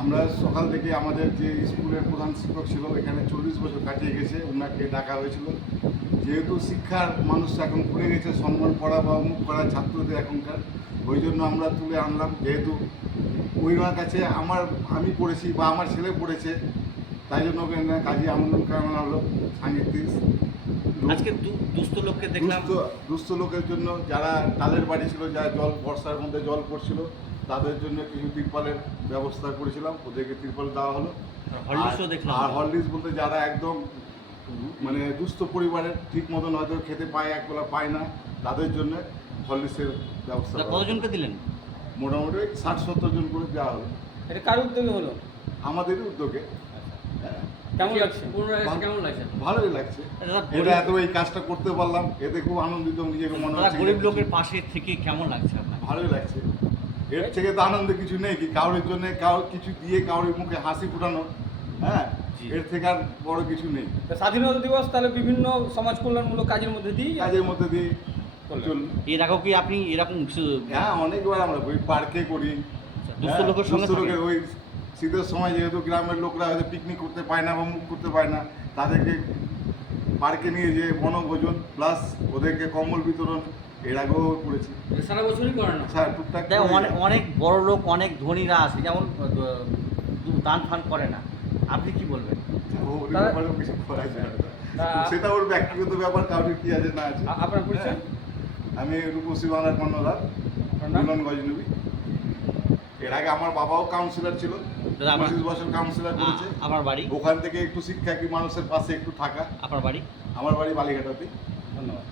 আমরা সকাল থেকে আমাদের যে স্কুলের প্রধান শিক্ষক ছিল এখানে 40 বছর কাটিয়ে গেছে, ওনাকে ডাকা হয়েছিল। যেহেতু শিক্ষার মানুষ এখন ভুলে গেছে সম্মান করা বা অমুক করা ছাত্রদের এখনকার, ওই জন্য আমরা তুলে আনলাম। যেহেতু ওনার কাছে আমি পড়েছি বা আমার ছেলে পড়েছে, তাই জন্য ওকে কাজে আমন্ত্রণ করানো হলো। সাংগীতিক আজকে দুস্থ লোককে দেখলাম। দুস্থ লোকের জন্য যারা তাদের বাড়ি ছিল, যারা জল বর্ষার মধ্যে জল পড়ছিল, তাদের জন্য কিছু তিরপালের ব্যবস্থা করেছিলাম, ওদেরকে তিরপাল দেওয়া হলো। হরলিক্সও দেখলাম। আর হরলিক্স বলতে যারা একদম মানে দুস্থ পরিবারের ঠিক মতন হয়তো খেতে পায়, একবেলা পায় না, তাদের জন্য হরলিক্সের ব্যবস্থা করা হলো। কতজনকে দিলেন? মোটামুটি 60-70 জন করে দেওয়া হলো। এটা কার উদ্যোগে হলো? আমাদেরই উদ্যোগে। হ্যাঁ, কেমন লাগছে? কেমন লাগছে? ভালোই লাগছে। এটা এত এই কাজটা করতে পারলাম, এতে খুব আনন্দিত নিজেকে মনে দাদা, হচ্ছে। গরিব লোকের পাশে থেকে কেমন লাগছে আপনার? ভালোই লাগছে। এর থেকে তো আনন্দ কিছু নেই কি কারোর জন্য কারোর কিছু দিয়ে কারোর মুখে হাসি ফোটানো। হ্যাঁ, জি। এর থেকে আর বড় কিছু নেই। তা স্বাধীনতা দিবস তাহলে বিভিন্ন সমাজ কল্যাণমূলক কাজের মধ্যে দিয়ে কাজের মধ্যে দিয়ে করলেন। চল। এর আগেও কি আপনি এরকম হ্যাঁ, অনেকবার আমরা ওই পার্কে করি। দুস্থ হ্যাঁ, লোকের সঙ্গে দুস্থ থাকেন? লোকের ওই শীতের সময় যেহেতু গ্রামের লোকরা হয়তো পিকনিক করতে পায় না বা মুখ করতে পায় না, তাদেরকে পার্কে নিয়ে যেয়ে বনভোজন প্লাস ওদেরকে কম্বল বিতরণ এর আগেও করেছি। সারা বছরই করেন না? স্যার টুকটাক দেখ, করি। অনেক বড় লোক, অনেক ধনীরা আছে, যেমন দান ফান করে না। আপনি কি বলবেন? ওর ব্যাপারেও কিছু করা যায় না। সেটা ওর ব্যক্তিগত ব্যাপার, কাউকে কি আছে না আছে। আপনার পরিচয়? আমি রূপসী বাংলার কর্ণধার, আপনার নাম? মিলন গজনবী। এর আগে আমার বাবাও কাউন্সিলর ছিল, দাদা, আমার 25 বছর কাউন্সিলর করেছে। আমার বাড়ি? ওখান থেকে একটু শিক্ষা কি মানুষের পাশে একটু থাকা। আপনার বাড়ি? আমার বাড়ি বালিঘাটাতে। ধন্যবাদ।